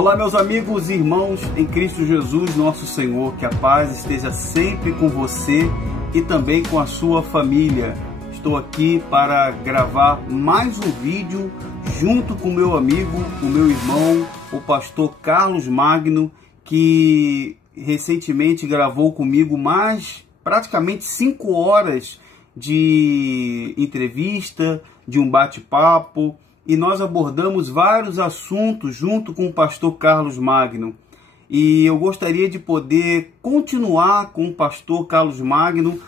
Olá, meus amigos e irmãos em Cristo Jesus, nosso Senhor, que a paz esteja sempre com você e também com a sua família. Estou aqui para gravar mais um vídeo junto com meu amigo, o meu irmão, o pastor Carlos Magno, que recentemente gravou comigo praticamente 5 horas de entrevista, de um bate-papo, e nós abordamos vários assuntos junto com o pastor Carlos Magno. E eu gostaria de poder continuar com o pastor Carlos Magno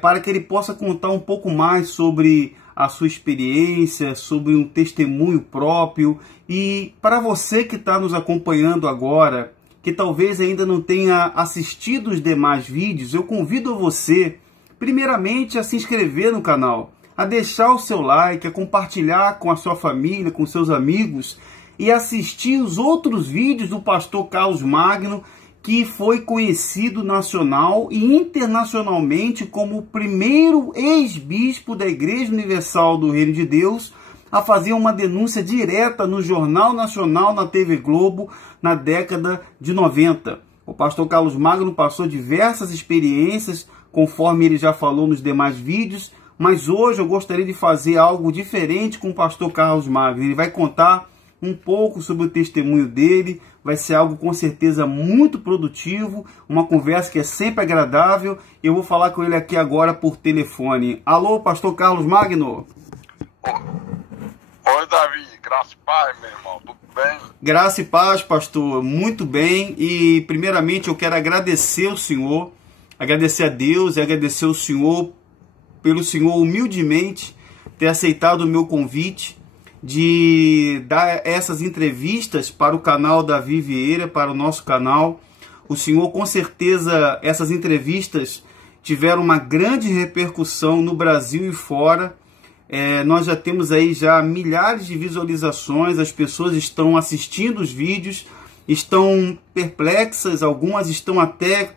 para que ele possa contar um pouco mais sobre a sua experiência, sobre um testemunho próprio. E para você que está nos acompanhando agora, que talvez ainda não tenha assistido os demais vídeos, eu convido você, primeiramente, a se inscrever no canal, a deixar o seu like, a compartilhar com a sua família, com seus amigos e assistir os outros vídeos do pastor Carlos Magno, que foi conhecido nacional e internacionalmente como o primeiro ex-bispo da Igreja Universal do Reino de Deus a fazer uma denúncia direta no Jornal Nacional, na TV Globo, na década de 90. O pastor Carlos Magno passou diversas experiências, conforme ele já falou nos demais vídeos, mas hoje eu gostaria de fazer algo diferente com o pastor Carlos Magno. Ele vai contar um pouco sobre o testemunho dele, vai ser algo com certeza muito produtivo, uma conversa que é sempre agradável. Eu vou falar com ele aqui agora por telefone. Alô, pastor Carlos Magno? Oi, Davi, graça e paz, meu irmão, tudo bem? Graça e paz, pastor, muito bem. E primeiramente eu quero agradecer o senhor, agradecer a Deus e agradecer o senhor pelo senhor humildemente ter aceitado o meu convite de dar essas entrevistas para o canal Davi Vieira, para o nosso canal. O senhor, com certeza, essas entrevistas tiveram uma grande repercussão no Brasil e fora. Nós já temos aí já milhares de visualizações, as pessoas estão assistindo os vídeos, estão perplexas, algumas estão até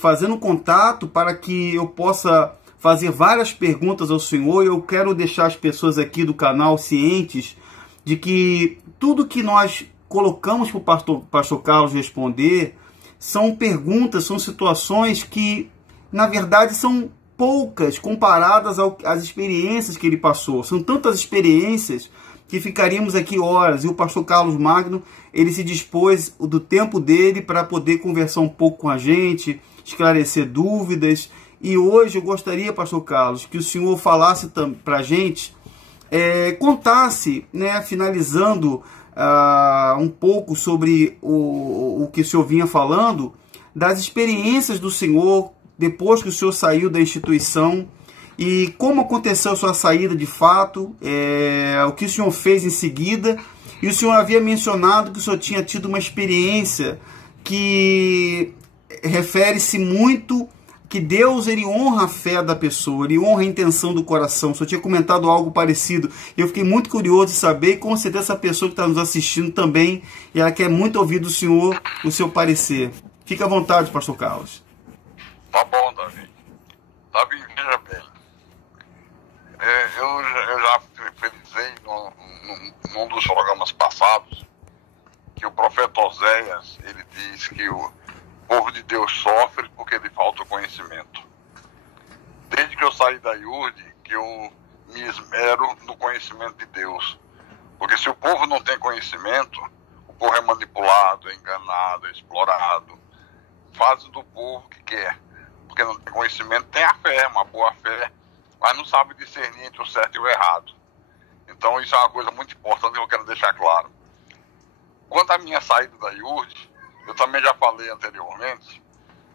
fazendo contato para que eu possa fazer várias perguntas ao senhor. Eu quero deixar as pessoas aqui do canal cientes de que tudo que nós colocamos para o pastor Carlos responder são perguntas, são situações que, na verdade, são poucas comparadas às experiências que ele passou. São tantas experiências que ficaríamos aqui horas. E o pastor Carlos Magno, ele se dispôs do tempo dele para poder conversar um pouco com a gente, esclarecer dúvidas. E hoje eu gostaria, pastor Carlos, que o senhor falasse para a gente, contasse, né, finalizando um pouco sobre o que o senhor vinha falando, das experiências do senhor depois que o senhor saiu da instituição e como aconteceu a sua saída de fato, o que o senhor fez em seguida. E o senhor havia mencionado que o senhor tinha tido uma experiência que refere-se muito que Deus, ele honra a fé da pessoa, ele honra a intenção do coração. O senhor tinha comentado algo parecido. Eu fiquei muito curioso de saber, e com certeza essa pessoa que está nos assistindo também, e ela quer muito ouvir do senhor o seu parecer. Fique à vontade, pastor Carlos. Tá bom, Davi. Davi, veja bem. Eu já frisei num dos programas passados que o profeta Oséias, ele diz que o povo de Deus sofre porque lhe falta conhecimento. Desde que eu saí da IURD, que eu me esmero no conhecimento de Deus. Porque se o povo não tem conhecimento, o povo é manipulado, é enganado, é explorado. Fazem do povo o que quer. Porque não tem conhecimento, tem a fé, uma boa fé, mas não sabe discernir entre o certo e o errado. Então isso é uma coisa muito importante que eu quero deixar claro. Quanto à minha saída da IURD, eu também já falei anteriormente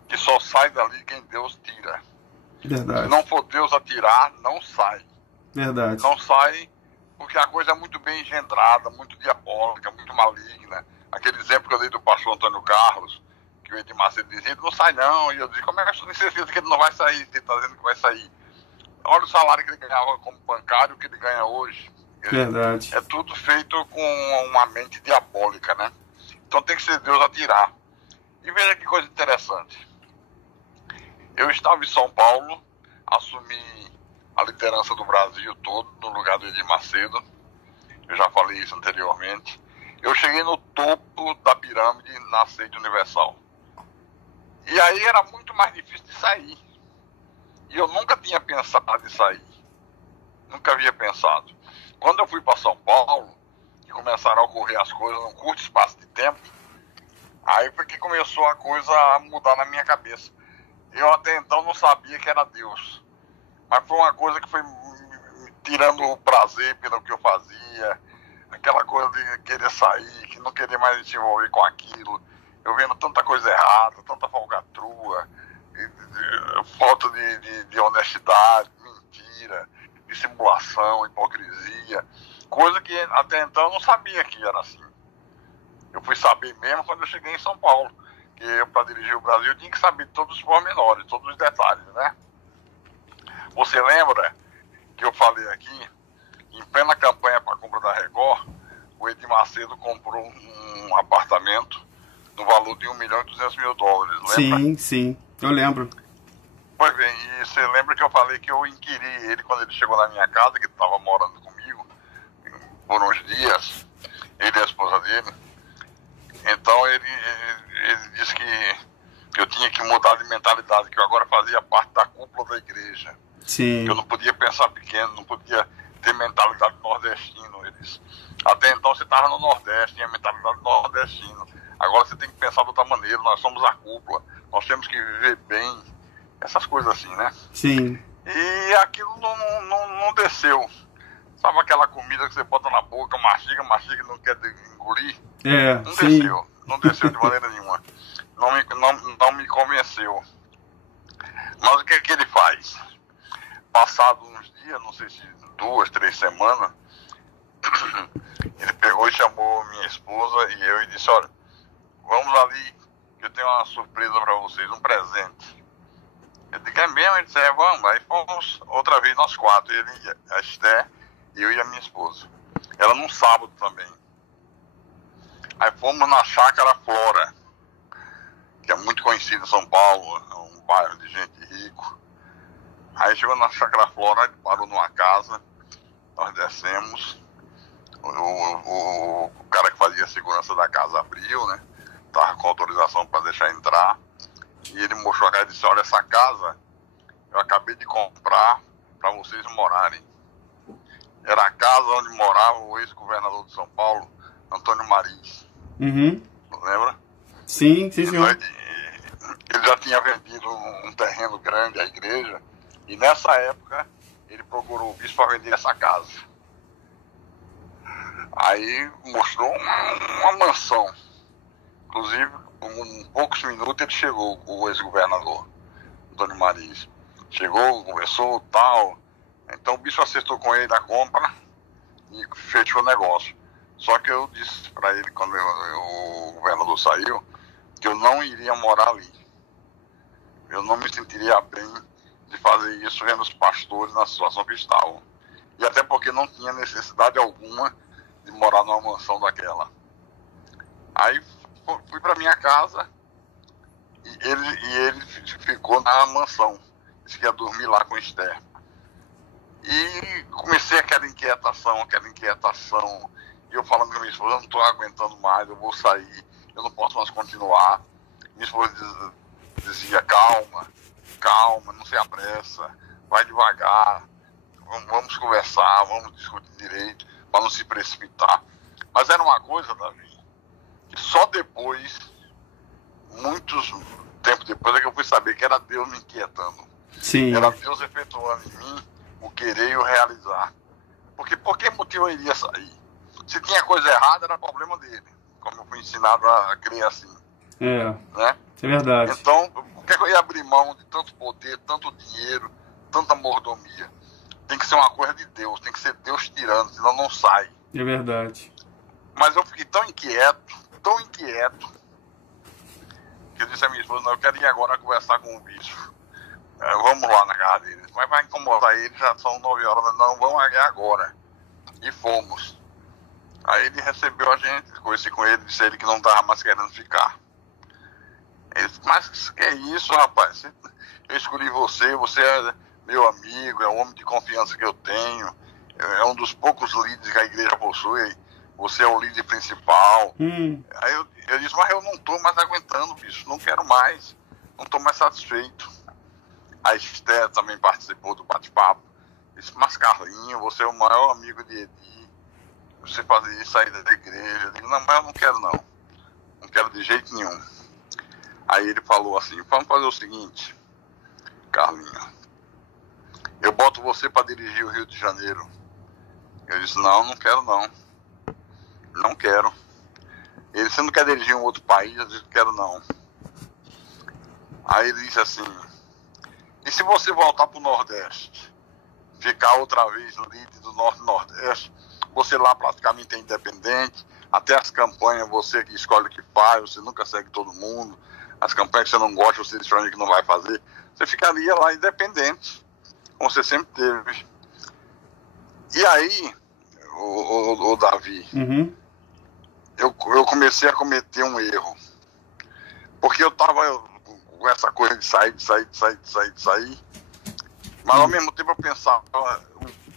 que só sai dali quem Deus tira. Verdade. Se não for Deus a tirar, não sai. Verdade. Não sai porque a coisa é muito bem engendrada, muito diabólica, muito maligna. Aquele exemplo que eu dei do pastor Antônio Carlos, que o Edir Macedo dizia, ele não sai não. E eu disse, como é que eu tenho certeza que ele não vai sair, se ele está dizendo que vai sair? Olha o salário que ele ganhava como bancário, o que ele ganha hoje. Verdade. É tudo feito com uma mente diabólica, né? Então tem que ser Deus a tirar. E veja que coisa interessante. Eu estava em São Paulo, assumi a liderança do Brasil todo, no lugar do Edir Macedo. Eu já falei isso anteriormente. eu cheguei no topo da pirâmide na Seita Universal. E aí era muito mais difícil de sair. E eu nunca tinha pensado em sair. Nunca havia pensado. Quando eu fui para São Paulo, e começaram a ocorrer as coisas num curto espaço de tempo, aí foi que começou a coisa a mudar na minha cabeça. Eu até então não sabia que era Deus. Mas foi uma coisa que foi me tirando o prazer pelo que eu fazia. Aquela coisa de querer sair, que não querer mais se envolver com aquilo. Eu vendo tanta coisa errada, tanta falcatrua, falta de honestidade, mentira, dissimulação, hipocrisia. Coisa que até então eu não sabia que era assim. Eu fui saber mesmo quando eu cheguei em São Paulo. Que eu, para dirigir o Brasil, eu tinha que saber todos os pormenores, todos os detalhes, né? Você lembra que eu falei aqui, em plena campanha para a compra da Record, o Edir Macedo comprou um apartamento no valor de US$ 1.200.000, lembra? Sim, sim, eu lembro. Pois bem, e você lembra que eu falei que eu inquiri ele quando ele chegou na minha casa, que ele estava morando comigo por uns dias, ele e a esposa dele. Então ele disse que eu tinha que mudar de mentalidade, que eu agora fazia parte da cúpula da igreja. Sim. Que eu não podia pensar pequeno, não podia ter mentalidade nordestino. Ele disse, até então você estava no Nordeste, tinha mentalidade nordestina. Agora você tem que pensar de outra maneira, nós somos a cúpula, nós temos que viver bem, essas coisas assim, né? Sim. E aquilo não desceu. Sabe aquela comida que você bota na boca, mastiga e não quer engolir? É, não sim. desceu, não desceu de maneira nenhuma. Não me convenceu. Mas o que é que ele faz? Passado uns dias, não sei se 2, 3 semanas, ele pegou e chamou minha esposa e eu e disse, olha, vamos ali, que eu tenho uma surpresa para vocês, um presente. Eu disse, é mesmo? Ele disse, vamos. Aí fomos outra vez nós 4, ele, a Esté, eu e a minha esposa. Era num sábado também. Aí fomos na Chácara Flora, que é muito conhecido em São Paulo, é um bairro de gente rico. Aí chegou na Chácara Flora, ele parou numa casa, nós descemos, o cara que fazia a segurança da casa abriu, né? Tava com autorização para deixar entrar. E ele mostrou a casa e disse, olha, essa casa eu acabei de comprar para vocês morarem. Era a casa onde morava o ex-governador de São Paulo, Antônio Mariz. Uhum. Lembra? Sim, senhor. Ele já tinha vendido um terreno grande à igreja. E nessa época ele procurou o bispo para vender essa casa. Aí mostrou uma mansão. Inclusive, em poucos minutos ele chegou, o ex-governador, Antônio Mariz. Chegou, conversou, tal. Então o bispo acertou com ele a compra e fechou o negócio. Só que eu disse para ele, quando o governador saiu, que eu não iria morar ali. Eu não me sentiria bem de fazer isso vendo os pastores na situação que estavam. E até porque não tinha necessidade alguma de morar numa mansão daquela. Aí fui para minha casa e ele ficou na mansão. Disse que ia dormir lá com o Esther. E comecei aquela inquietação. E eu falando com a minha esposa, eu não estou aguentando mais, eu vou sair, eu não posso mais continuar. Minha esposa dizia, calma, não se apressa, vai devagar, vamos conversar, vamos discutir direito, para não se precipitar. Mas era uma coisa, Davi, que só depois, muitos tempos depois, é que eu fui saber que era Deus me inquietando. Sim. Era Deus efetuando em mim o querer e o realizar. Porque por que motivo eu iria sair? Se tinha coisa errada, era problema dele. Como eu fui ensinado a crer assim. É, né? É verdade. Então, por que eu ia abrir mão de tanto poder, tanto dinheiro, tanta mordomia? Tem que ser uma coisa de Deus, tem que ser Deus tirando, senão não sai. É verdade. Mas eu fiquei tão inquieto, que eu disse a minha esposa, não, eu quero ir agora conversar com o bispo. Vamos lá na casa dele. Mas vai incomodar ele, já são 9 horas, não, vamos agora. E fomos. Aí ele recebeu a gente, conheci com ele, disse a ele que não estava mais querendo ficar. Ele disse, mas que é isso, rapaz? Eu escolhi você, você é meu amigo, é o homem de confiança que eu tenho, é um dos poucos líderes que a igreja possui. você é o líder principal. Aí eu disse, mas eu não tô mais aguentando, bicho, não quero mais, não tô mais satisfeito. A Esther também participou do bate-papo. Disse, mas Carlinho, você é o maior amigo de Edi, você fazer isso aí da igreja. Eu digo, não, mas eu não quero não. Não quero de jeito nenhum. Aí ele falou assim, vamos fazer o seguinte, Carlinho, eu boto você para dirigir o Rio de Janeiro. Eu disse, não, não quero não. Não quero. Ele, você não quer dirigir um outro país? Eu disse, quero não. Aí ele disse assim, e se você voltar para o Nordeste, ficar outra vez no líder do Norte-Nordeste, você lá praticamente é independente, até as campanhas você que escolhe o que faz, você nunca segue todo mundo, as campanhas que você não gosta, você decide que não vai fazer, você ficaria lá independente, como você sempre teve. E aí, o Davi, eu comecei a cometer um erro, porque eu tava com essa coisa de sair, mas ao mesmo tempo eu pensava,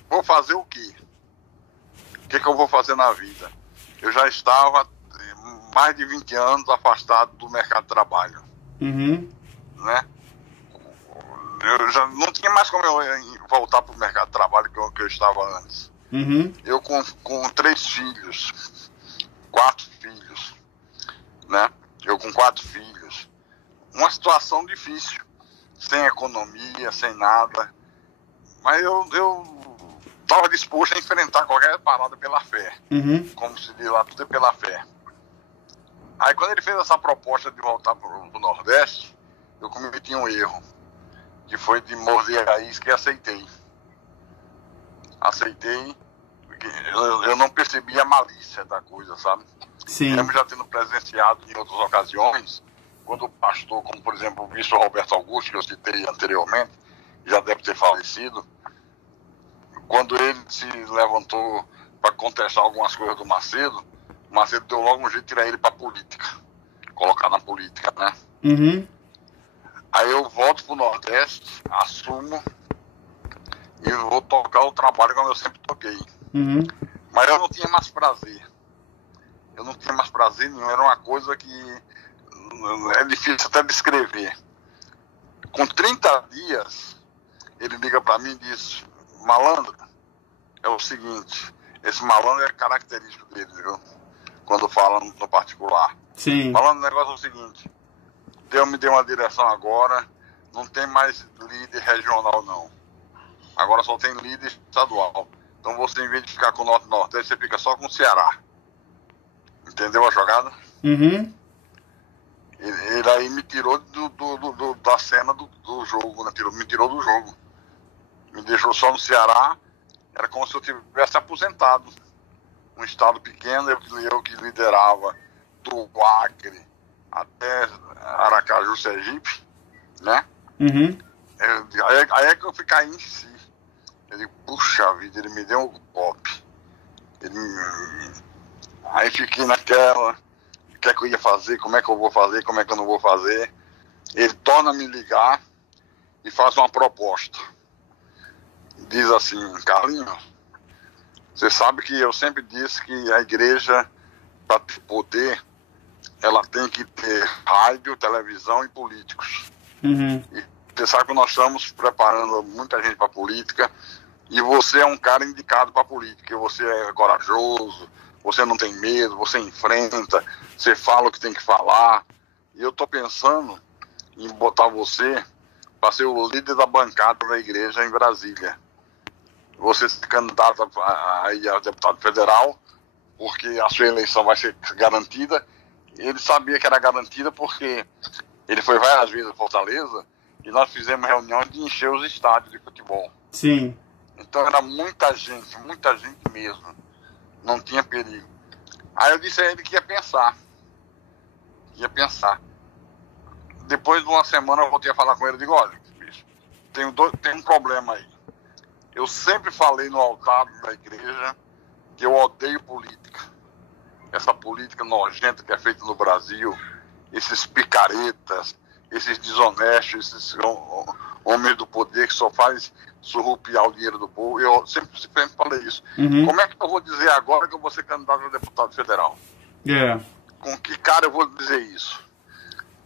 vou fazer o quê? O que eu vou fazer na vida? Eu já estava mais de 20 anos afastado do mercado de trabalho, né? Eu já não tinha mais como eu voltar para o mercado de trabalho que eu estava antes. Eu com 3 filhos, 4 filhos, né? Eu com 4 filhos, uma situação difícil, sem economia, sem nada, mas eu estava disposto a enfrentar qualquer parada pela fé, como se diz lá, tudo é pela fé. Aí quando ele fez essa proposta de voltar para o Nordeste, eu cometi um erro, que foi de morder a isca e aceitei. Porque eu não percebi a malícia da coisa, sabe? Sim. Mesmo já tendo presenciado em outras ocasiões, quando o pastor, como por exemplo o bispo Roberto Augusto, que eu citei anteriormente, já deve ter falecido, quando ele se levantou para contestar algumas coisas do Macedo, o Macedo deu logo um jeito de tirar ele para política, colocar na política, né? Aí eu volto pro Nordeste, assumo e vou tocar o trabalho como eu sempre toquei. Mas eu não tinha mais prazer. Eu não tinha mais prazer nenhum. Era uma coisa que é difícil até descrever. Com 30 dias, ele liga para mim e diz, malandro, é o seguinte, esse malandro é característico dele, viu? Quando fala no particular. Sim. Malandro, o negócio é o seguinte, Deus me deu uma direção agora, não tem mais líder regional não. Agora só tem líder estadual. Então você, em vez de ficar com o Norte-Nordeste, você fica só com o Ceará. Entendeu a jogada? Ele aí me tirou da cena do jogo, né? Me tirou do jogo. Me deixou só no Ceará. Era como se eu tivesse aposentado. Um estado pequeno, eu que liderava do Acre até Aracaju, Sergipe, né? Aí é que eu fiquei em si. Ele, puxa vida, ele me deu um golpe. Aí fiquei naquela, o que é que eu ia fazer, como é que eu vou fazer, como é que eu não vou fazer. Ele torna a me ligar e faz uma proposta. Diz assim, Carlinho, você sabe que eu sempre disse que a igreja, para ter poder, ela tem que ter rádio, televisão e políticos. E você sabe que nós estamos preparando muita gente para política e você é um cara indicado para política. Você é corajoso, você não tem medo, você enfrenta, você fala o que tem que falar. E eu estou pensando em botar você para ser o líder da bancada da igreja em Brasília. Você se candidata a deputado federal, porque a sua eleição vai ser garantida. Ele sabia que era garantida porque ele foi várias vezes a Fortaleza e nós fizemos reuniões de encher os estádios de futebol. Sim. Então era muita gente mesmo. Não tinha perigo. Aí eu disse a ele que ia pensar. Depois de uma semana eu voltei a falar com ele e digo, olha, bicho, tem um problema aí. Eu sempre falei no altar da igreja que eu odeio política. Essa política nojenta que é feita no Brasil, esses picaretas, esses desonestos, esses homens do poder que só faz surrupiar o dinheiro do povo. Eu sempre falei isso. Uhum. Como é que eu vou dizer agora que eu vou ser candidato a deputado federal? É. Com que cara eu vou dizer isso?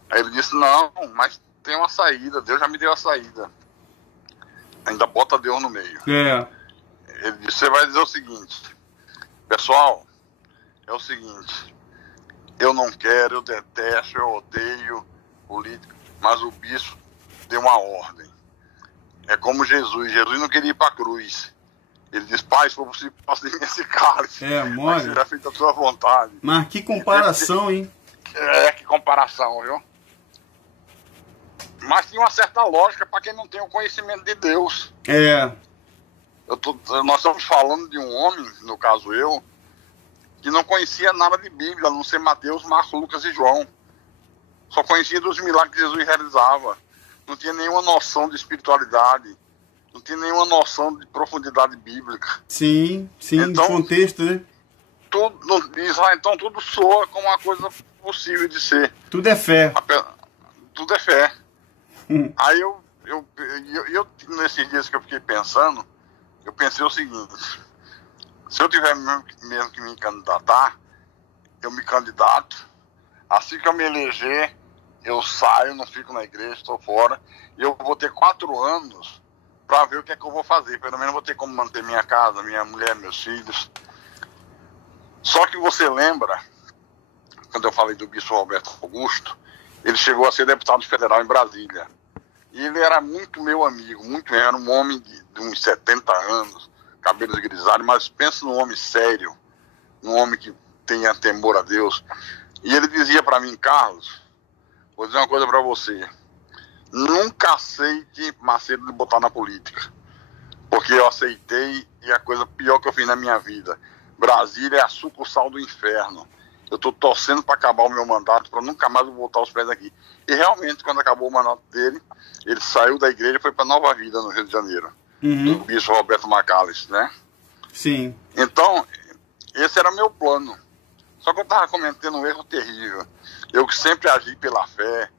Aí ele disse, não, mas tem uma saída, Deus já me deu a saída. Ainda bota Deus no meio. É. Ele disse, você vai dizer o seguinte, pessoal, é o seguinte, eu não quero, eu detesto, eu odeio política, mas o bispo deu uma ordem. É como Jesus não queria ir para a cruz. Ele disse, pai, se for possível, passa de mim esse cálice. Mole. Seja feita a tua vontade. Mas que comparação, hein? Que comparação, viu? Mas tinha uma certa lógica para quem não tem o conhecimento de Deus. É. Nós estamos falando de um homem, no caso eu, que não conhecia nada de Bíblia, a não ser Mateus, Marcos, Lucas e João. Só conhecia dos milagres que Jesus realizava. Não tinha nenhuma noção de espiritualidade. Não tinha nenhuma noção de profundidade bíblica. Sim, então, de contexto, né? Então tudo soa como uma coisa possível de ser. Tudo é fé. Tudo é fé. Aí eu, nesses dias que eu fiquei pensando, eu pensei o seguinte, se eu tiver mesmo que me candidatar, eu me candidato, assim que eu me eleger, eu saio, não fico na igreja, estou fora, e eu vou ter 4 anos para ver o que é que eu vou fazer. Pelo menos vou ter como manter minha casa, minha mulher, meus filhos. Só que você lembra, quando eu falei do bispo Roberto Augusto, ele chegou a ser deputado federal em Brasília. E ele era muito meu amigo, era um homem de uns 70 anos, cabelos grisalhos, mas pensa num homem sério, um homem que tenha temor a Deus. E ele dizia para mim, Carlos, vou dizer uma coisa para você, nunca aceite Macedo de botar na política, porque eu aceitei e a coisa pior que eu fiz na minha vida. Brasília é a sucursal do inferno. Eu estou torcendo para acabar o meu mandato, para nunca mais voltar os pés aqui. E realmente, quando acabou o mandato dele, ele saiu da igreja e foi para Nova Vida, no Rio de Janeiro. Do bispo Roberto Macalester, né? Sim. Então, esse era meu plano. Só que eu estava cometendo um erro terrível. Eu que sempre agi pela fé,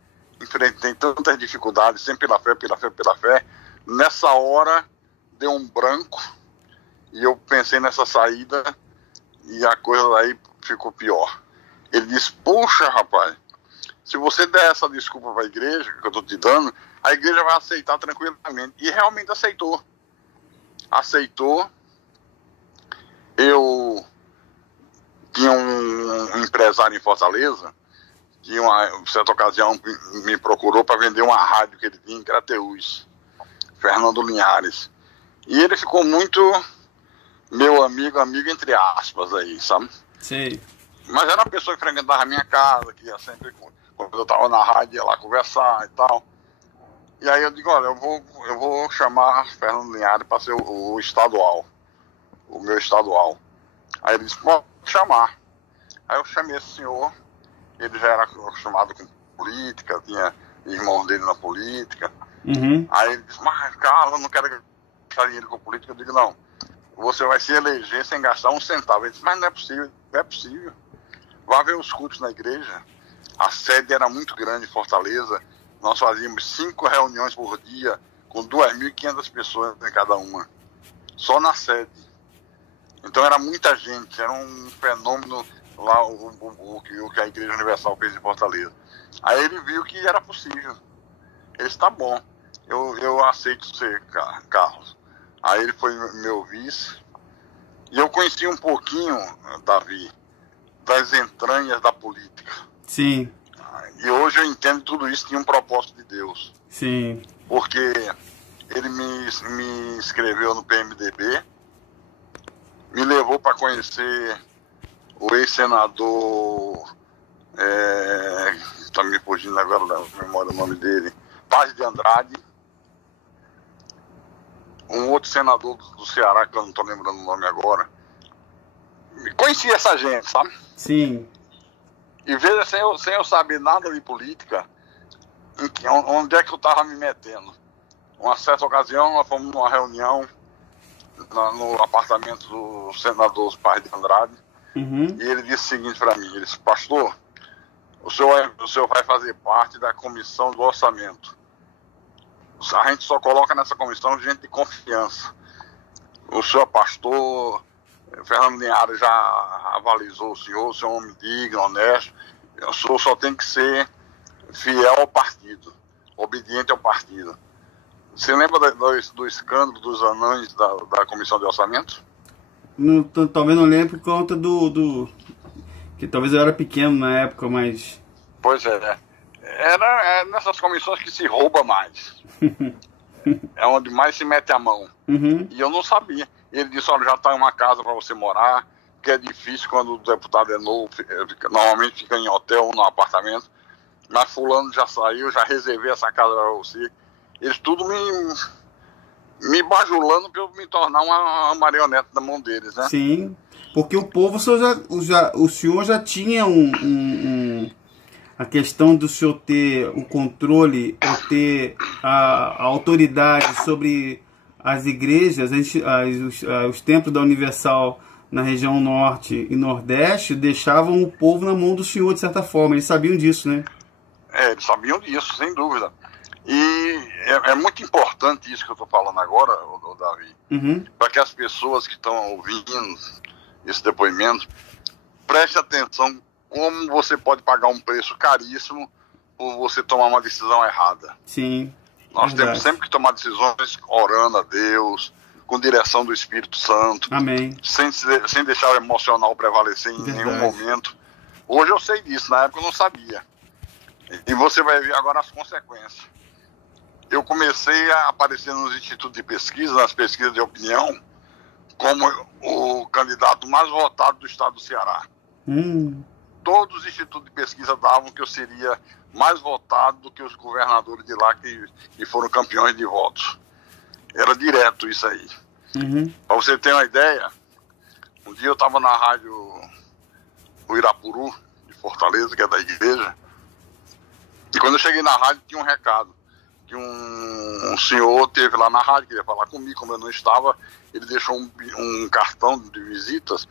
enfrentei tantas dificuldades, sempre pela fé. Nessa hora, deu um branco e eu pensei nessa saída e a coisa aí ficou pior. Ele disse, puxa, rapaz, se você der essa desculpa para a igreja, que eu estou te dando, a igreja vai aceitar tranquilamente. E realmente aceitou. Eu tinha um empresário em Fortaleza, que em certa ocasião me procurou para vender uma rádio que ele tinha em Crateús, Fernando Linhares. E ele ficou muito meu amigo entre aspas aí, sabe? Sei. Mas era uma pessoa que frequentava a minha casa, que ia sempre, quando eu estava na rádio, ia lá conversar e tal. E aí eu digo, olha, eu vou chamar Fernando Linhares para ser o estadual, o meu estadual. Aí ele disse, pode chamar. Aí eu chamei esse senhor, ele já era acostumado com política, tinha irmãos dele na política. Aí ele disse, mas Carlos, eu não quero gastar dinheiro com política. Eu digo, não, você vai se eleger sem gastar um centavo. Ele disse, mas não é possível. Vá ver os cultos na igreja. A sede era muito grande em Fortaleza. Nós fazíamos 5 reuniões por dia, com 2.500 pessoas em cada uma. Só na sede. Então era muita gente, era um fenômeno lá o que a Igreja Universal fez em Fortaleza. Aí ele viu que era possível. Ele disse, tá bom, eu aceito ser, Carlos. Aí ele foi meu vice. E eu conheci um pouquinho, Davi, das entranhas da política. Sim. E hoje eu entendo que tudo isso tinha um propósito de Deus. Sim. Porque ele me inscreveu no PMDB, me levou para conhecer o ex-senador, está me fugindo agora da memória o nome dele, Paz de Andrade, um outro senador do Ceará, que eu não estou lembrando o nome agora. Conheci essa gente, sabe? Sim. E veja, sem eu saber nada de política, onde é que eu estava me metendo. Uma certa ocasião, nós fomos numa reunião no apartamento do senador Paz de Andrade, e ele disse o seguinte para mim, ele disse, pastor, o senhor vai fazer parte da comissão do orçamento A gente só coloca nessa comissão gente de confiança. O senhor pastor Fernando Linhares já avalizou o senhor é um homem digno, honesto. O senhor só tem que ser fiel ao partido, obediente ao partido. Você lembra do escândalo dos anões da Comissão de Orçamento? Não, talvez não lembre por conta que talvez eu era pequeno na época, mas... Pois é. É nessas comissões que se rouba mais. É onde mais se mete a mão. Uhum. E eu não sabia. Ele disse, olha, já está em uma casa para você morar, que é difícil quando o deputado é novo, normalmente fica em hotel ou no apartamento, mas fulano já saiu, já reservei essa casa para você. Eles tudo me bajulando para eu me tornar uma marionete da mão deles, né? Sim, porque o povo, o senhor já tinha a questão do senhor ter o controle, ou ter a autoridade sobre as igrejas, os templos da Universal na região norte e nordeste, deixavam o povo na mão do senhor, de certa forma. Eles sabiam disso, né? Eles sabiam disso, sem dúvida. E é muito importante isso que eu estou falando agora, Davi, uhum. para que as pessoas que estão ouvindo esse depoimento prestem atenção como você pode pagar um preço caríssimo por você tomar uma decisão errada. Sim. Nós temos sempre que tomar decisões orando a Deus, com direção do Espírito Santo. Amém. Sem deixar o emocional prevalecer em nenhum momento. Hoje eu sei disso, na época eu não sabia. E você vai ver agora as consequências. Eu comecei a aparecer nos institutos de pesquisa, nas pesquisas de opinião, como o candidato mais votado do estado do Ceará. Todos os institutos de pesquisa davam que eu seria mais votado do que os governadores de lá que foram campeões de votos. Era direto isso aí. Uhum. Para você ter uma ideia, um dia eu estava na rádio Uirapuru, de Fortaleza, que é da igreja, e quando eu cheguei na rádio tinha um recado, que um senhor teve lá na rádio, queria falar comigo, como eu não estava, ele deixou um cartão de visitas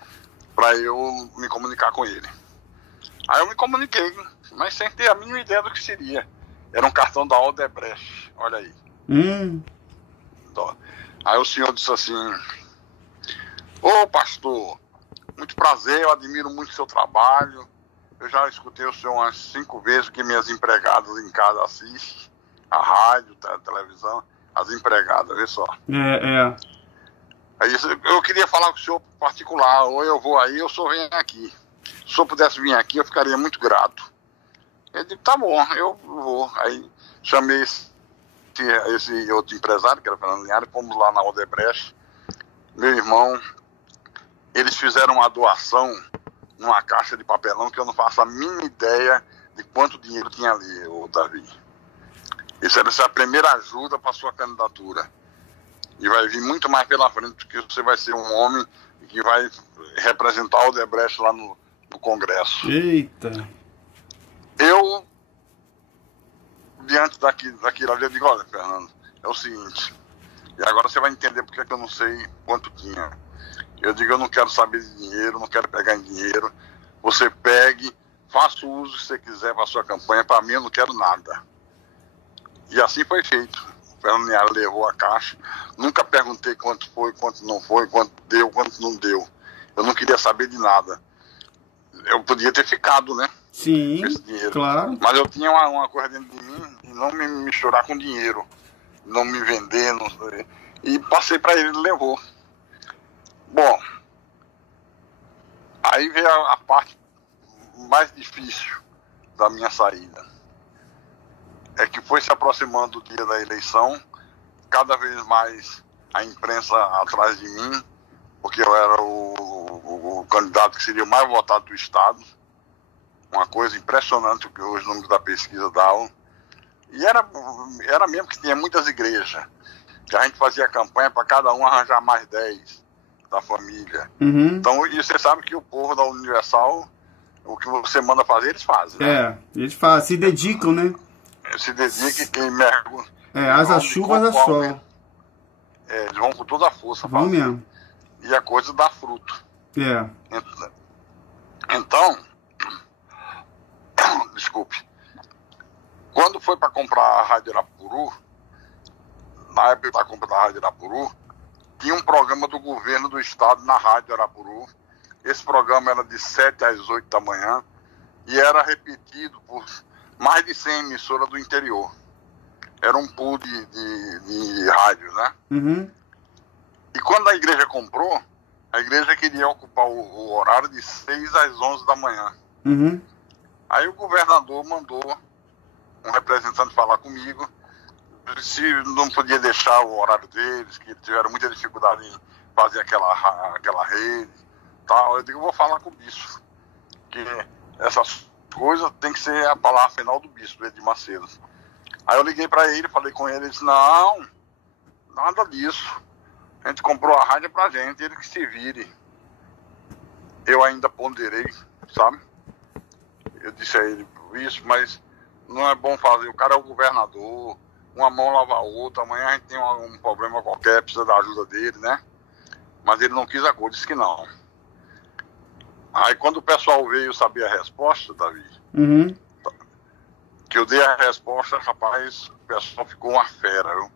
para eu me comunicar com ele. Aí eu me comuniquei, mas sem ter a mínima ideia do que seria. Era um cartão da Odebrecht, olha aí. Aí o senhor disse assim, ô pastor, muito prazer, eu admiro muito o seu trabalho, eu já escutei o senhor umas 5 vezes, que minhas empregadas em casa assistem a rádio, a televisão, as empregadas, vê só. Aí eu queria falar com o senhor particular, ou eu vou aí, ou o senhor vem aqui. Se o senhor pudesse vir aqui, eu ficaria muito grato. Ele disse, tá bom, eu vou. Aí chamei esse outro empresário, que era Fernando Linhares, fomos lá na Odebrecht. Meu irmão, eles fizeram uma doação numa caixa de papelão que eu não faço a mínima ideia de quanto dinheiro tinha ali, ô Davi. Essa é a primeira ajuda para a sua candidatura. E vai vir muito mais pela frente, porque você vai ser um homem que vai representar a Odebrecht lá no Congresso. Eita! Eu, diante daquilo ali, eu digo, olha, Fernando, é o seguinte, e agora você vai entender porque que eu não sei quanto tinha. Eu digo, eu não quero saber de dinheiro, não quero pegar em dinheiro. Você pegue, faça o uso que você quiser para a sua campanha, para mim eu não quero nada. E assim foi feito. O Fernando Linhares levou a caixa, nunca perguntei quanto foi, quanto não foi, quanto deu, quanto não deu. Eu não queria saber de nada. Eu podia ter ficado, né? Sim, claro. Mas eu tinha uma coisa dentro de mim e não me misturar com dinheiro, não me vender, e passei para ele levou. Bom, aí veio a parte mais difícil da minha saída. É que foi se aproximando do dia da eleição, cada vez mais a imprensa atrás de mim, porque eu era o candidato que seria o mais votado do estado. Uma coisa impressionante o que os números da pesquisa davam. E era mesmo que tinha muitas igrejas, que a gente fazia campanha para cada um arranjar mais 10 da família. Então, e você sabe que o povo da Universal, o que você manda fazer, eles fazem, né? Eles fazem, se dedicam, né? Se dedicam e mergulham. Asa chuva, asa sol. Eles vão com toda a força. Vão mesmo. E a coisa dá fruto. Então, desculpe, quando foi para comprar a Rádio Irapuru, na época da compra da Rádio Arapuru, tinha um programa do governo do estado na Rádio Arapuru. Esse programa era de 7 às 8 da manhã e era repetido por mais de 100 emissoras do interior. Era um pool de rádios, né? Uhum. E quando a igreja comprou, a igreja queria ocupar o horário de 6 às 11 da manhã. Uhum. Aí o governador mandou um representante falar comigo se não podia deixar o horário deles, que tiveram muita dificuldade em fazer aquela rede, tal. Eu digo, eu vou falar com o bispo, que essas coisas tem que ser a palavra final do bispo, Edir Macedo. Aí eu liguei para ele, falei com ele, ele disse, não, nada disso. A gente comprou a rádio pra gente, ele que se vire. Eu ainda ponderei, sabe? Eu disse a ele, isso, mas não é bom fazer. O cara é o governador, uma mão lava a outra, amanhã a gente tem um problema qualquer, precisa da ajuda dele, né? Mas ele não quis a coisa, disse que não. Aí quando o pessoal veio saber a resposta, Davi, Uhum. que eu dei a resposta, rapaz, o pessoal ficou uma fera, viu?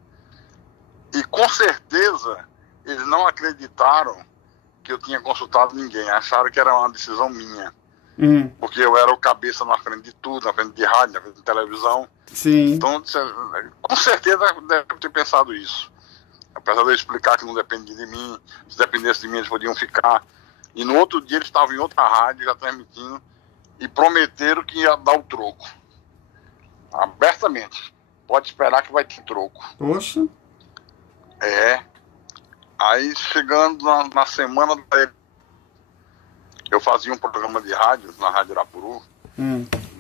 E com certeza eles não acreditaram que eu tinha consultado ninguém, acharam que era uma decisão minha. Uhum. Porque eu era o cabeça na frente de tudo, na frente de rádio, na frente de televisão. Sim. Então, com certeza deve ter pensado isso. Apesar de eu explicar que não depende de mim, se dependesse de mim eles podiam ficar. E no outro dia eles estavam em outra rádio já transmitindo e prometeram que ia dar o troco. Abertamente. Pode esperar que vai ter troco. Poxa. É. Aí chegando na semana eu fazia um programa de rádio na Rádio Arapuru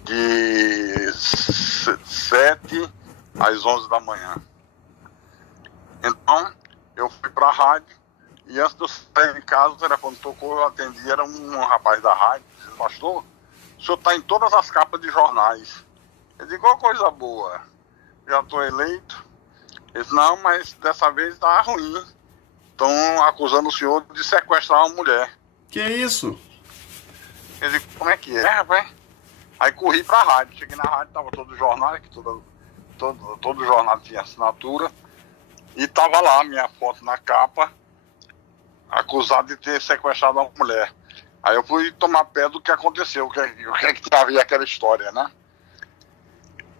de 7 às 11 da manhã. Então eu fui pra rádio e antes de eu sair de casa, o telefone tocou, eu atendi, era um rapaz da rádio, disse, pastor, o senhor está em todas as capas de jornais. Eu digo, ó, coisa boa, já estou eleito. Ele disse, não, mas dessa vez está ruim. Estão acusando o senhor de sequestrar uma mulher. Que isso? Eu digo, como é que é, rapaz? Aí corri pra rádio, cheguei na rádio, tava todo o jornal, que todo jornal tinha assinatura, e tava lá minha foto na capa, acusado de ter sequestrado uma mulher. Aí eu fui tomar pé do que aconteceu, o que é que tinha a ver aquela história, né?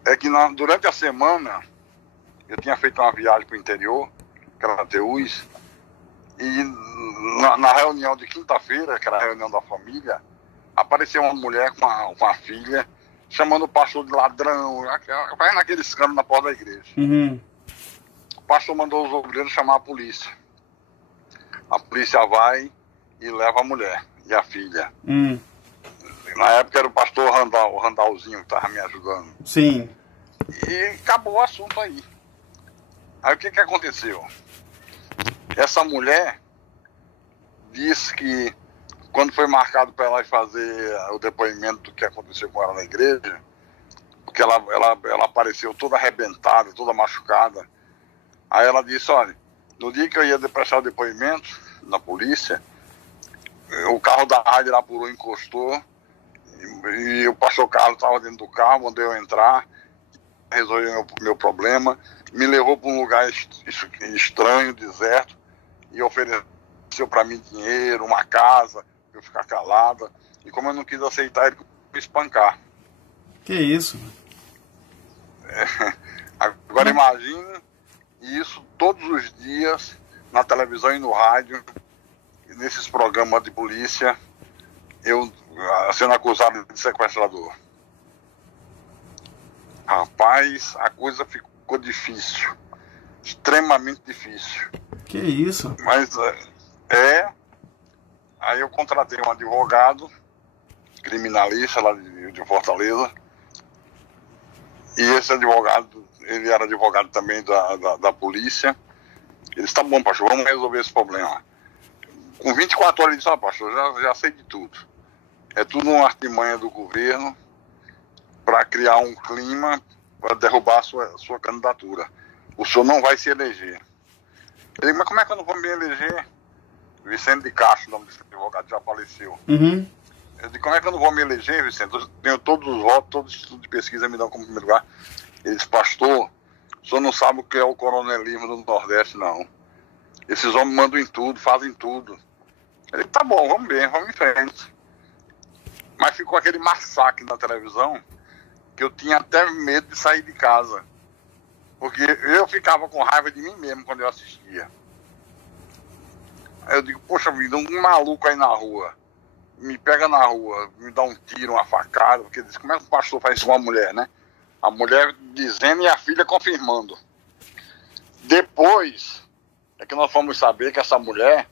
É que durante a semana, eu tinha feito uma viagem pro interior, Crateús, e na reunião de quinta-feira, que era a reunião da família, apareceu uma mulher com a filha, chamando o pastor de ladrão, fazendo aquele escândalo na porta da igreja. Uhum. O pastor mandou os obreiros chamar a polícia. A polícia vai e leva a mulher e a filha. Na época era o pastor o Randalzinho que estava me ajudando. Sim. E acabou o assunto aí. Aí o que aconteceu? Essa mulher disse que quando foi marcado para ela fazer o depoimento do que aconteceu com ela na igreja, porque ela apareceu toda arrebentada, toda machucada. Aí ela disse, olha, no dia que eu ia prestar o depoimento na polícia, o carro da Rádio Arapuru encostou e o pastor Carlos estava dentro do carro, mandei eu entrar, resolveu meu problema, me levou para um lugar estranho, deserto, e ofereceu para mim dinheiro, uma casa, pra eu ficar calada. E como eu não quis aceitar, ele me espancar. Que isso? Agora imagine isso todos os dias, na televisão e no rádio, nesses programas de polícia, eu sendo acusado de sequestrador. Rapaz, a coisa ficou difícil, extremamente difícil. Que isso? Mas aí eu contratei um advogado criminalista lá de Fortaleza, e esse advogado, ele era advogado também da polícia. Ele disse, tá bom, pastor, vamos resolver esse problema. Com 24 horas ele disse, pastor, já sei de tudo. É tudo uma artimanha do governo para criar um clima para derrubar a sua candidatura. O senhor não vai se eleger. Eu digo, mas como é que eu não vou me eleger? Vicente de Castro, o nome desse advogado, já faleceu. Uhum. Eu digo, como é que eu não vou me eleger, Vicente? Eu tenho todos os votos, todos os estudos de pesquisa me dão como primeiro lugar. Ele disse, pastor, O senhor não sabe o que é o coronelismo do Nordeste, não. Esses homens mandam em tudo, fazem tudo. Ele, tá bom, vamos ver, vamos em frente. Mas ficou aquele massacre na televisão que eu tinha até medo de sair de casa. Porque eu ficava com raiva de mim mesmo quando eu assistia. Aí eu digo, poxa vida, um maluco aí na rua, me pega na rua, me dá um tiro, uma facada, porque diz, como é que o pastor faz isso com uma mulher, né? A mulher dizendo e a filha confirmando. Depois é que nós fomos saber que essa mulher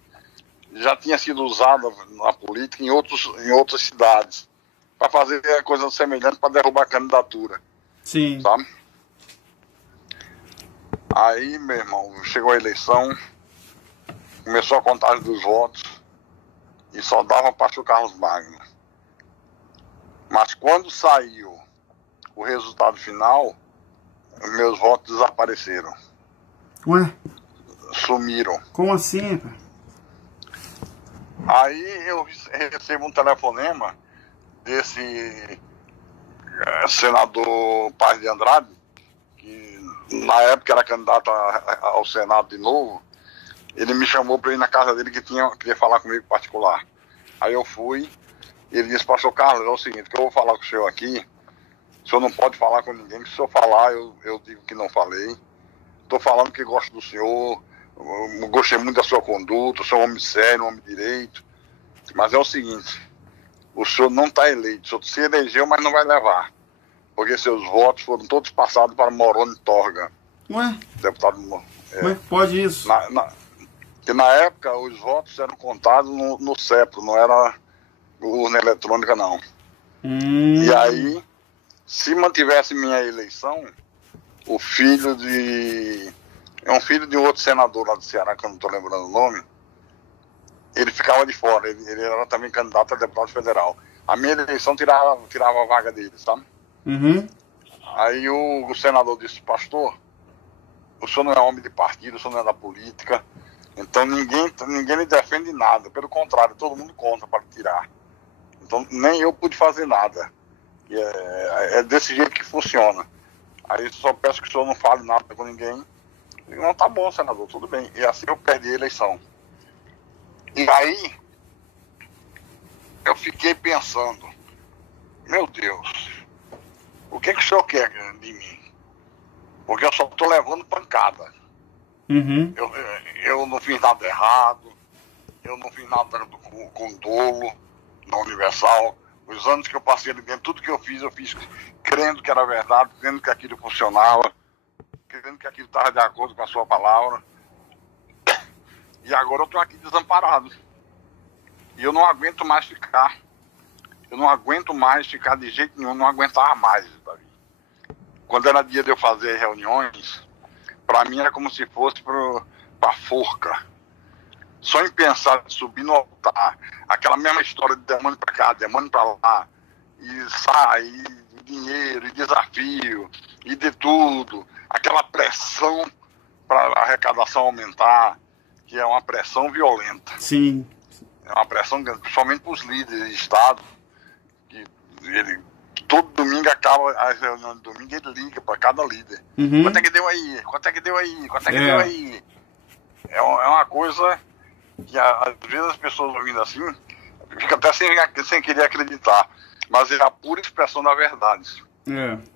já tinha sido usada na política em outras cidades para fazer coisas semelhantes para derrubar a candidatura. Sim. Sabe? Aí, meu irmão, chegou a eleição, começou a contagem dos votos e só dava para o pastor Carlos Magno. Mas quando saiu o resultado final, meus votos desapareceram. Ué? Sumiram. Como assim, cara? Aí eu recebo um telefonema desse senador Paz de Andrade, que na época era candidato ao Senado de novo. Ele me chamou para ir na casa dele que queria falar comigo particular. Aí eu fui, ele disse, pastor Carlos, é o seguinte, que eu vou falar com o senhor aqui, o senhor não pode falar com ninguém, que se o senhor falar, eu digo que não falei. Estou falando que gosto do senhor, eu gostei muito da sua conduta, o senhor é um homem sério, um homem direito. Mas é o seguinte, o senhor não está eleito, o senhor se elegeu, mas não vai levar. Porque seus votos foram todos passados para Moroni Torga. Ué? Deputado. Como é que pode isso? Porque na época os votos eram contados no CEPRO, não era urna eletrônica, não. E aí, se mantivesse minha eleição, o filho de... É um filho de outro senador lá do Ceará, que eu não estou lembrando o nome, ele ficava de fora, ele era também candidato a deputado federal. A minha eleição tirava a vaga dele, sabe? Uhum. Aí o senador disse, pastor, o senhor não é homem de partido, o senhor não é da política, então ninguém lhe defende nada, pelo contrário, todo mundo conta para tirar. Então nem eu pude fazer nada. E é desse jeito que funciona. Aí só peço que o senhor não fale nada com ninguém. Eu digo, não, tá bom, senador, tudo bem. E assim eu perdi a eleição. E aí eu fiquei pensando, meu Deus, o que o senhor quer de mim? Porque eu só estou levando pancada. Uhum. Eu não fiz nada errado, eu não fiz nada com dolo na Universal. Os anos que eu passei ali dentro, tudo que eu fiz crendo que era verdade, crendo que aquilo funcionava, crendo que aquilo estava de acordo com a sua palavra. E agora eu estou aqui desamparado. E eu não aguento mais ficar. Eu não aguento mais ficar de jeito nenhum, não aguentava mais, Davi. Quando era dia de eu fazer reuniões, para mim era como se fosse para forca. Só em pensar de subir no altar, aquela mesma história de demônio para cá, demônio para lá, e sair, dinheiro, e desafio, e de tudo, aquela pressão para a arrecadação aumentar, que é uma pressão violenta. Sim. É uma pressão grande, principalmente para os líderes de Estado, que todo domingo acaba as reuniões de domingo, ele liga para cada líder. Uhum. Quanto é que deu aí? Quanto é que deu aí? Quanto é que deu aí? É uma coisa que às vezes as pessoas ouvindo assim, ficam até sem querer acreditar. Mas é a pura expressão da verdade.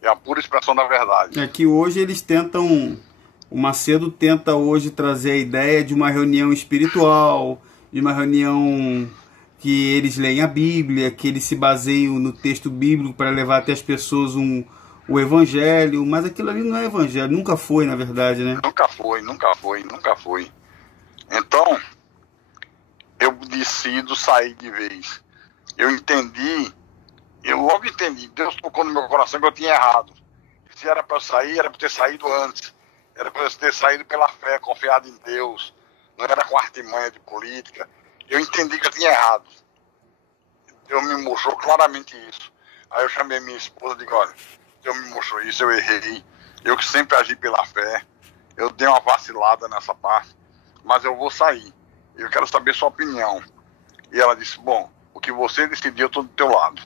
É a pura expressão da verdade. É que hoje eles tentam... O Macedo tenta hoje trazer a ideia de uma reunião espiritual, de uma reunião que eles leem a Bíblia, que eles se baseiam no texto bíblico para levar até as pessoas o Evangelho, mas aquilo ali não é Evangelho, nunca foi, na verdade, né? Nunca foi. Então, eu decido sair de vez. Eu logo entendi, Deus tocou no meu coração que eu tinha errado. Se era para eu sair, era para ter saído antes. Era para eu ter saído pela fé, confiado em Deus. Não era com artimanha de política. Eu entendi que eu tinha errado. Deus me mostrou claramente isso. Aí eu chamei minha esposa e digo, olha, Deus me mostrou isso, eu errei. Eu que sempre agi pela fé. Eu dei uma vacilada nessa parte. Mas eu vou sair. Eu quero saber sua opinião. E ela disse, bom, o que você decidiu, eu estou do teu lado.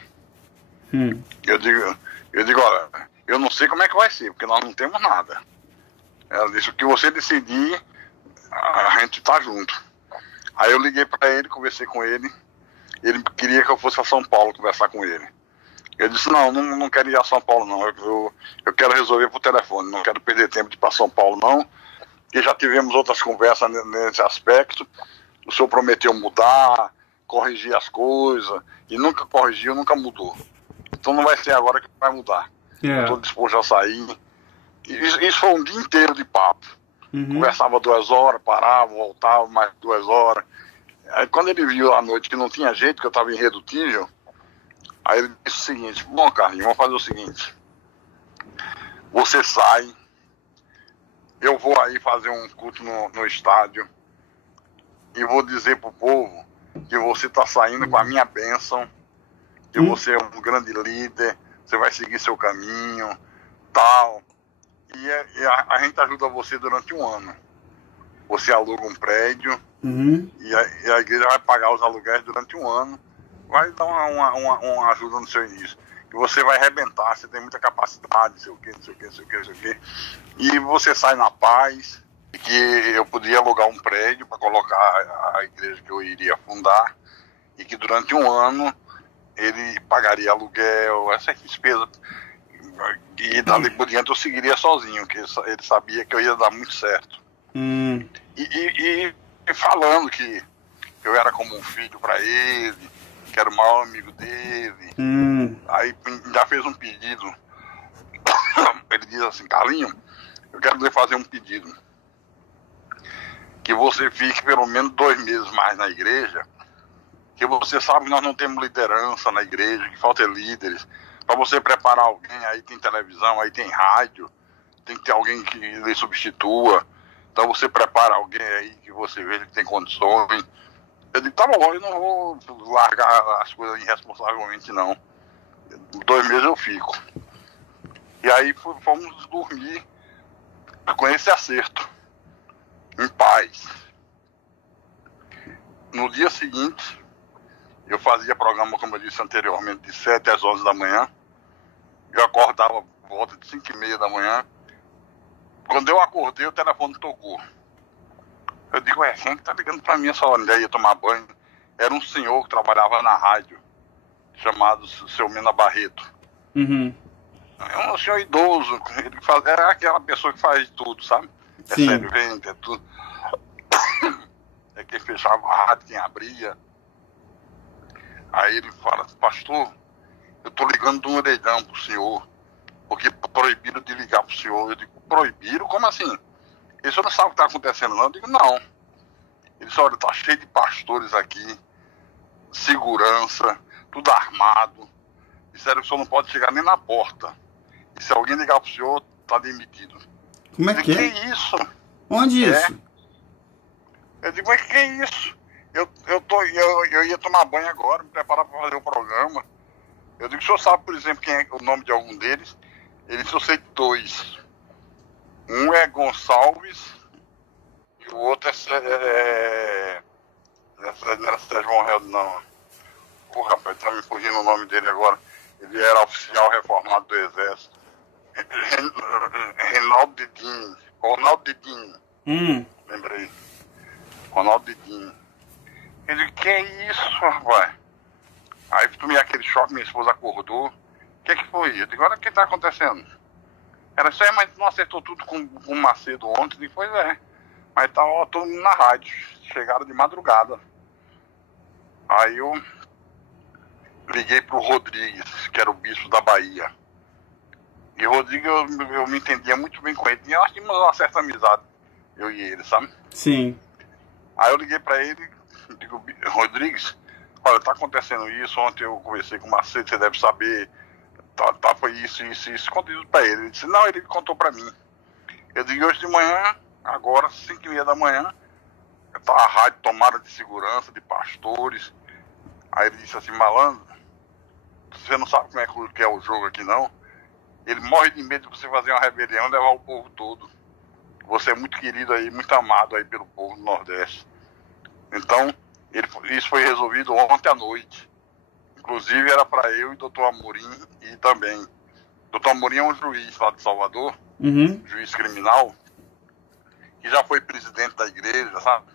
Eu digo, olha, eu não sei como é que vai ser, porque nós não temos nada. Ela disse, o que você decidir, a gente tá junto. Aí eu liguei para ele, conversei com ele. Ele queria que eu fosse a São Paulo conversar com ele. Eu disse, não quero ir a São Paulo, não. Eu quero resolver por telefone, não quero perder tempo de ir para São Paulo, não. E já tivemos outras conversas nesse aspecto. O senhor prometeu mudar, corrigir as coisas, e nunca corrigiu, nunca mudou. Então não vai ser agora que vai mudar. Estou disposto a sair. Isso foi um dia inteiro de papo. Conversava 2 horas, parava, voltava, mais 2 horas. Aí quando ele viu à noite que não tinha jeito, que eu estava irredutível, aí ele disse o seguinte, bom, Carlinhos, vamos fazer o seguinte. Você sai, eu vou aí fazer um culto no estádio e vou dizer pro povo que você está saindo com a minha bênção, que você é um grande líder, você vai seguir seu caminho, tal. E a gente ajuda você durante 1 ano. Você aluga um prédio e a igreja vai pagar os aluguéis durante 1 ano. Vai dar uma ajuda no seu início. E você vai arrebentar, você tem muita capacidade, não sei o quê. E você sai na paz, que eu podia alugar um prédio para colocar a igreja que eu iria fundar, e que durante 1 ano ele pagaria aluguel, essa despesa. E dali por diante eu seguiria sozinho, que ele sabia que eu ia dar muito certo. E falando que eu era como um filho para ele, que era o maior amigo dele. Aí já fez um pedido. Ele diz assim, Carlinhos, eu quero lhe fazer um pedido. Que você fique pelo menos 2 meses mais na igreja, que você sabe que nós não temos liderança na igreja, que falta líderes. Para você preparar alguém, aí tem televisão, aí tem rádio, tem que ter alguém que lhe substitua. Então você prepara alguém aí que você veja que tem condições. Eu digo, tá bom, eu não vou largar as coisas irresponsavelmente, não. 2 meses eu fico. E aí fomos dormir com esse acerto, em paz. No dia seguinte, eu fazia programa, como eu disse anteriormente, de 7 às 11 da manhã. Eu acordava por volta de 5h30 da manhã. Quando eu acordei, o telefone tocou. Eu digo, quem que tá ligando pra mim essa hora? Eu ia tomar banho. Era um senhor que trabalhava na rádio, chamado Seu Mena Barreto. É um senhor idoso. Era aquela pessoa que faz tudo, sabe? É servente, é tudo. É quem fechava a rádio, quem abria. Aí ele fala, pastor, eu tô ligando de um orelhão pro senhor, porque proibiram de ligar pro senhor. Eu digo, proibiram? Como assim? Ele só não sabe o que tá acontecendo, não? Eu digo, não. Ele disse, olha, tá cheio de pastores aqui, segurança, tudo armado. Disseram que o senhor não pode chegar nem na porta. E se alguém ligar pro senhor, tá demitido. Como é que é? Que isso? Onde isso? Eu digo, mas que é isso? Eu ia tomar banho agora, me preparar para fazer o programa. Eu digo, o senhor sabe, por exemplo, quem é o nome de algum deles? Ele disse, eu sei de 2. Um é Gonçalves e o outro não era Sérgio Monreal, não. Pô, rapaz, tá me fugindo o nome dele agora. Ele era oficial reformado do Exército. Ronaldo Dedinho. Lembrei. Ronaldo Dedinho. Ele disse, que é isso, rapaz? Aí tomei aquele choque, minha esposa acordou. O que foi? Eu digo, olha o que tá acontecendo. Ela disse, mas não acertou tudo com o Macedo ontem? Eu digo, pois é. Mas tava todo mundo na rádio. Chegaram de madrugada. Aí eu liguei pro Rodrigues, que era o bispo da Bahia. E o Rodrigues, eu me entendia muito bem com ele. E eu acho que tínhamos uma certa amizade, eu e ele, sabe? Sim. Aí eu liguei pra ele, digo, Rodrigues, olha, tá acontecendo isso, ontem eu conversei com o Macedo, você deve saber, foi isso, contei isso pra ele. Ele disse, não, ele contou pra mim. Eu digo, hoje de manhã, agora, 5h30 da manhã, tá a rádio tomada de segurança, de pastores. Aí ele disse assim, malandro, você não sabe como é que é o jogo aqui, não? Ele morre de medo de você fazer uma rebelião e levar o povo todo. Você é muito querido aí, muito amado aí pelo povo do Nordeste. Então, isso foi resolvido ontem à noite. Inclusive era para eu e o doutor Amorim e também. O doutor Amorim é um juiz lá de Salvador, juiz criminal. que já foi presidente da igreja, sabe?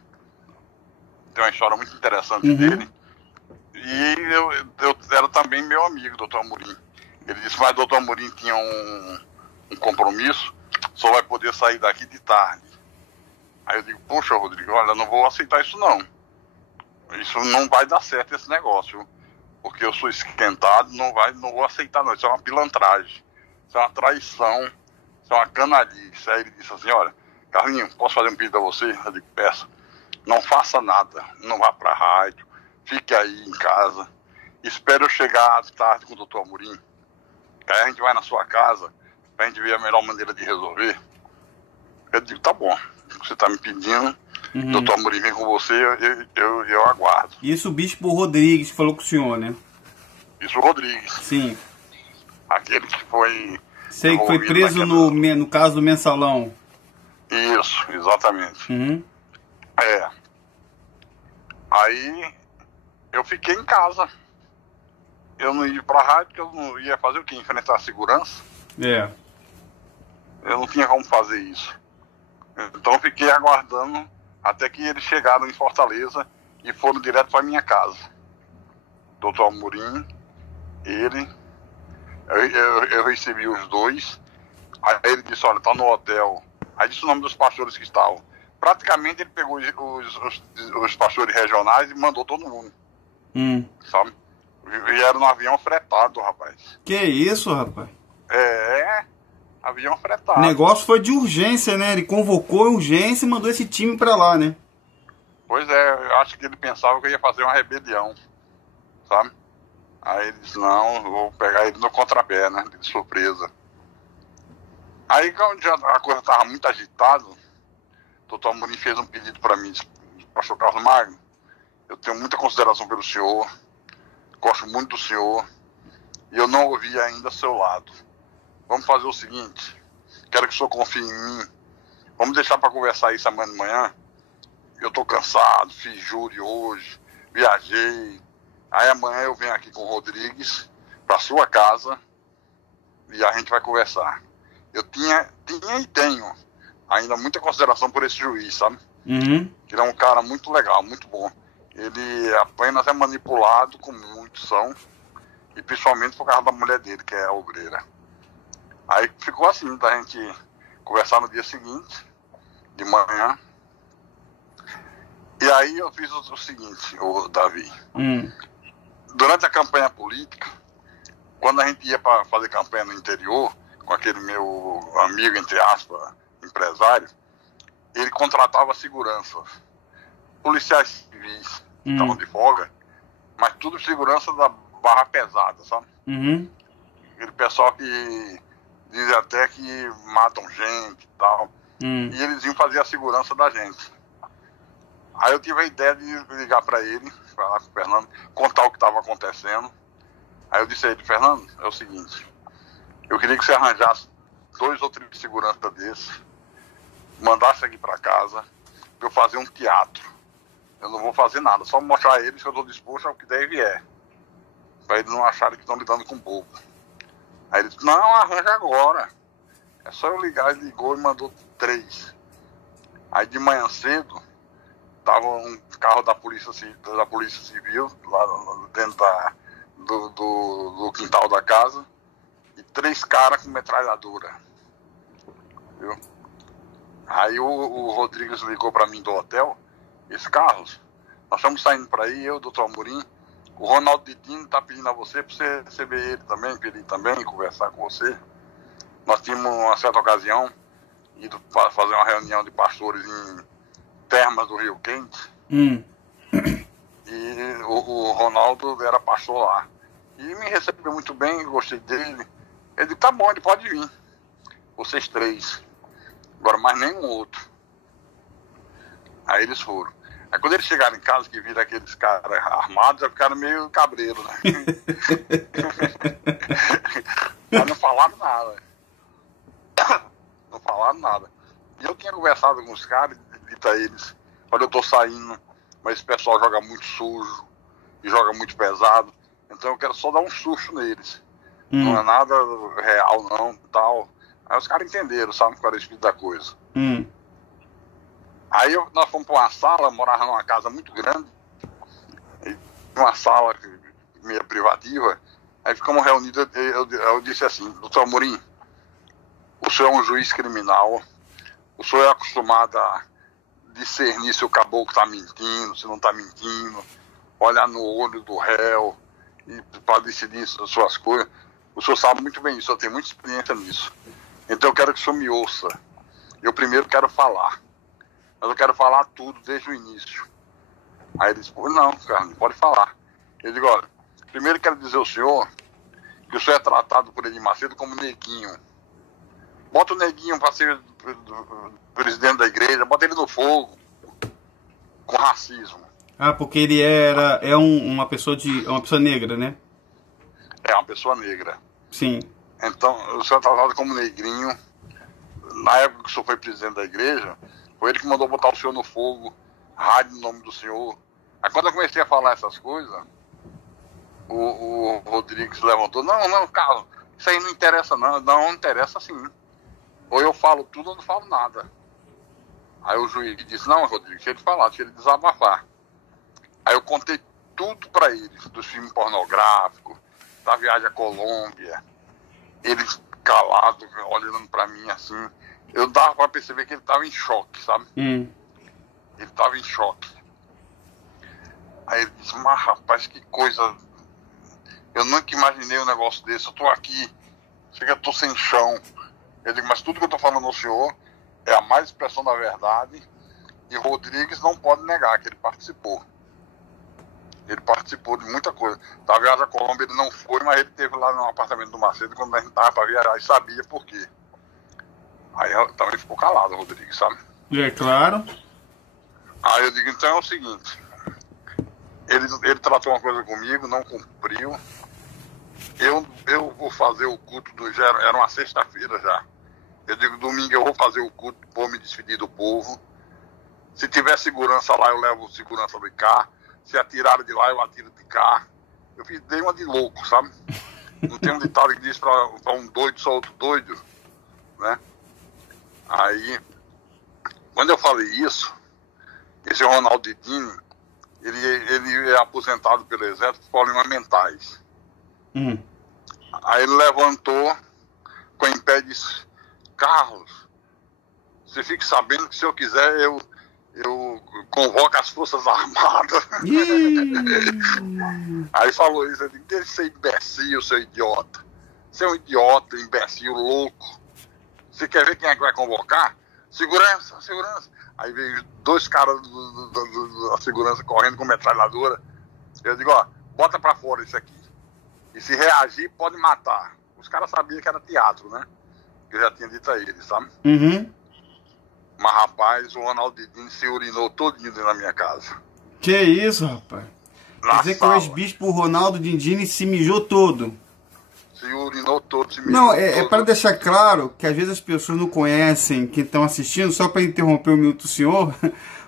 Tem uma história muito interessante Uhum. dele. E eu era também meu amigo, doutor Amorim. Ele disse, mas doutor Amorim tinha um compromisso, só vai poder sair daqui de tarde. Aí eu digo, poxa, Rodrigo, olha, eu não vou aceitar isso não. Isso não vai dar certo, esse negócio. Porque eu sou esquentado, não vou aceitar não. Isso é uma pilantragem, isso é uma traição, isso é uma canalice. Aí ele disse assim, olha, Carlinhos, posso fazer um pedido a você? Eu digo, peça. Não faça nada, não vá pra rádio, fique aí em casa, espere eu chegar à tarde com o doutor Amorim, que aí a gente vai na sua casa, pra gente ver a melhor maneira de resolver. Eu digo, tá bom, você tá me pedindo, doutor Amorim vem com você, eu aguardo. Isso o Bispo Rodrigues falou com o senhor, né? Isso o Rodrigues. Sim. Aquele que foi... Sei que foi preso no caso do Mensalão. Isso, exatamente. Uhum. Aí eu fiquei em casa. Eu não ia pra rádio, porque eu não ia fazer o quê? Enfrentar a segurança. É. Eu não tinha como fazer isso. Então eu fiquei aguardando até que eles chegaram em Fortaleza e foram direto pra minha casa. Doutor Amorim, ele, eu recebi os dois. Aí ele disse, olha, tá no hotel. Aí disse o nome dos pastores que estavam. Praticamente ele pegou os pastores regionais e mandou todo mundo. Sabe? Vieram no avião fretado, rapaz. Que isso, rapaz? Avião fretado. O negócio foi de urgência, né? Ele convocou urgência e mandou esse time pra lá, né? Pois é, eu acho que ele pensava que eu ia fazer uma rebelião, sabe? Aí ele disse, não, eu vou pegar ele no contrapé, né? De surpresa. Aí quando já a coisa estava muito agitada, o doutor Amorim fez um pedido para mim, disse, pastor Carlos Magno, eu tenho muita consideração pelo senhor, gosto muito do senhor, e eu não ouvi ainda seu lado. Vamos fazer o seguinte, quero que o senhor confie em mim, vamos deixar para conversar isso amanhã de manhã. Eu tô cansado, fiz júri hoje, viajei, aí amanhã eu venho aqui com o Rodrigues para sua casa e a gente vai conversar. Eu tinha e tenho ainda muita consideração por esse juiz, sabe? Ele é um cara muito legal, muito bom. Ele apenas é manipulado, como muitos são, e principalmente por causa da mulher dele, que é a obreira. Aí ficou assim, da gente conversar no dia seguinte, de manhã. E aí eu fiz o seguinte, o Davi. Durante a campanha política, quando a gente ia para fazer campanha no interior, com aquele meu amigo, entre aspas, empresário, ele contratava segurança. Policiais civis que estavam de folga, mas tudo segurança da barra pesada, sabe? Aquele pessoal que diz até que matam gente e tal. E eles iam fazer a segurança da gente. Aí eu tive a ideia de ligar para ele, falar com o Fernando, contar o que estava acontecendo. Aí eu disse a ele, Fernando, é o seguinte, eu queria que você arranjasse 2 ou 3 seguranças desses, mandasse aqui para casa, para eu fazer um teatro. Eu não vou fazer nada, só mostrar a eles que eu estou disposto ao que deve é. Para eles não acharem que estão lidando com bobo. Aí ele disse, não, arranja agora. É só eu ligar, ele ligou e mandou 3. Aí de manhã cedo, tava um carro da Polícia Civil lá dentro do quintal da casa e 3 caras com metralhadora, viu? Aí o Rodrigues ligou para mim do hotel, esse Carlos, nós estamos saindo para aí, eu, doutor Amorim, o Ronaldo Didino tá pedindo a você para você receber ele também, para ele também conversar com você. Nós tínhamos uma certa ocasião ido para fazer uma reunião de pastores em Termas do Rio Quente. E o Ronaldo era pastor lá. E me recebeu muito bem, gostei dele. Ele disse, tá bom, ele pode vir. Vocês 3. Agora mais nenhum outro. Aí eles foram. Aí quando eles chegaram em casa, que viram aqueles caras armados, já ficaram meio cabreiro, né? Mas não falaram nada. Não falaram nada. E eu tinha conversado com os caras e dito a eles, olha, eu tô saindo, mas esse pessoal joga muito sujo e joga muito pesado, então eu quero só dar um susto neles. Não é nada real não, tal. Aí os caras entenderam, sabe qual era o espírito da coisa. Aí nós fomos para uma sala, morava numa casa muito grande, uma sala meio privativa. Aí ficamos reunidos, eu disse assim: doutor Amorim, o senhor é um juiz criminal, o senhor é acostumado a discernir se o caboclo está mentindo, se não está mentindo, olhar no olho do réu e para decidir as suas coisas. O senhor sabe muito bem isso, o senhor tem muita experiência nisso. Então eu quero que o senhor me ouça. Eu primeiro quero falar, mas eu quero falar tudo desde o início. Aí ele disse: pô, não, cara, não pode falar. Eu digo: olha, primeiro quero dizer ao senhor que o senhor é tratado por Edir Macedo como neguinho. Bota o neguinho para ser presidente da igreja, bota ele no fogo, com racismo. Ah, porque ele uma pessoa negra, né? É uma pessoa negra. Sim. Então, o senhor é tratado como negrinho. Na época que o senhor foi presidente da igreja, foi ele que mandou botar o senhor no fogo, rádio no nome do senhor. Aí quando eu comecei a falar essas coisas, o Rodrigues levantou: não, Carlos, isso aí não interessa não. Não interessa sim. Ou eu falo tudo ou não falo nada. Aí o juiz disse: não, Rodrigues, deixa ele falar, deixa ele desabafar. Aí eu contei tudo para eles, dos filmes pornográficos, da viagem à Colômbia. Eles calados, olhando para mim assim. Eu dava para perceber que ele estava em choque, sabe? Ele estava em choque. Aí ele disse: mas rapaz, que coisa. Eu nunca imaginei um negócio desse. Eu tô aqui, chega, eu tô sem chão. Eu digo: mas tudo que eu tô falando ao senhor é a mais expressão da verdade. E Rodrigues não pode negar que ele participou. Ele participou de muita coisa. Da viagem à Colômbia ele não foi, mas ele esteve lá no apartamento do Macedo quando a gente tava para viajar e sabia por quê. Aí então ele ficou calado, Rodrigues, sabe? É claro. Aí eu digo: então é o seguinte, ele tratou uma coisa comigo, não cumpriu. Eu vou fazer o culto era uma sexta-feira já. Eu digo: domingo eu vou fazer o culto, vou me despedir do povo. Se tiver segurança lá, eu levo segurança de cá. Se atiraram de lá, eu atiro de cá. Dei uma de louco, sabe? Não tem um ditado que diz para um doido só outro doido, né? Aí, quando eu falei isso, esse Ronaldo Didini, ele é aposentado pelo Exército por problemas mentais. Aí ele levantou com em pé e disse: Carlos, você fique sabendo que se eu quiser eu convoco as Forças Armadas. Aí falou isso: eu disse: deixa de ser imbecil, seu idiota. Você é um idiota, imbecil, louco. Você quer ver quem é que vai convocar? Segurança. Aí veio dois caras da segurança correndo com metralhadora. Eu digo: ó, bota pra fora isso aqui. E se reagir, pode matar. Os caras sabiam que era teatro, né? Que eu já tinha dito a eles, sabe? Mas, rapaz, o Ronaldo Didini se urinou todinho dentro da minha casa. Que isso, rapaz? Quer dizer que o ex-bispo Ronaldo Didini se mijou todo. Se urinou todo, se mijou Não, todo. é para deixar claro que às vezes as pessoas não conhecem, que estão assistindo, só para interromper um minuto o senhor,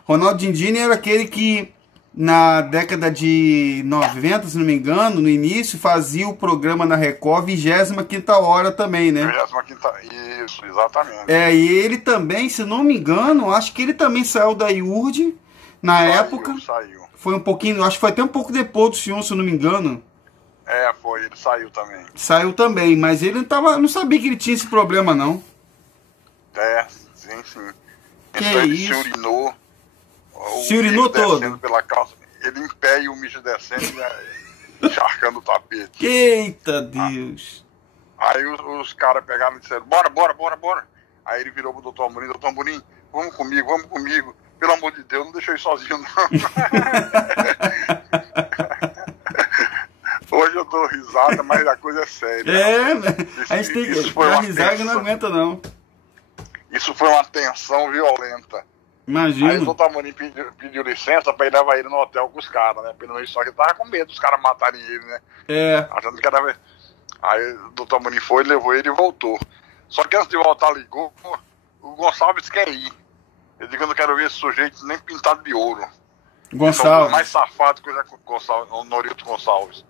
Ronaldo Didini era aquele que na década de 90, se não me engano, no início, fazia o programa na Record, 25ª hora também, né? 25ª, isso, exatamente. E ele também, se não me engano, acho que ele também saiu da IURD na época. Saiu. Foi um pouquinho, acho que foi até um pouco depois do senhor, se eu não me engano. Foi, ele saiu também. Saiu também, mas ele não sabia que ele tinha esse problema, não. Sim. Que então ele isso? se urinou. Se urinou todo? Pela calça, ele em pé e o mijo descendo e encharcando o tapete. Eita Deus! Aí os caras pegaram e disseram: bora. Aí ele virou pro doutor Amorim: doutor Amorim, vamos comigo. Pelo amor de Deus, não deixa eu ir sozinho, não. Hoje eu dou risada, mas a coisa é séria. A gente tem que dar risada e não aguenta, não. Isso foi uma tensão violenta. Imagina. Aí o doutor Amorim pediu licença pra ir levar ele no hotel com os caras, né? Só que ele tava com medo dos caras matarem ele, né? Achando que era... Aí o doutor Amorim foi, levou ele e voltou. Só que antes de voltar, ligou: o Gonçalves quer ir. Eu digo: eu não quero ver esse sujeito nem pintado de ouro. Gonçalves. Mais safado que o Gonçalves, o Norito Gonçalves.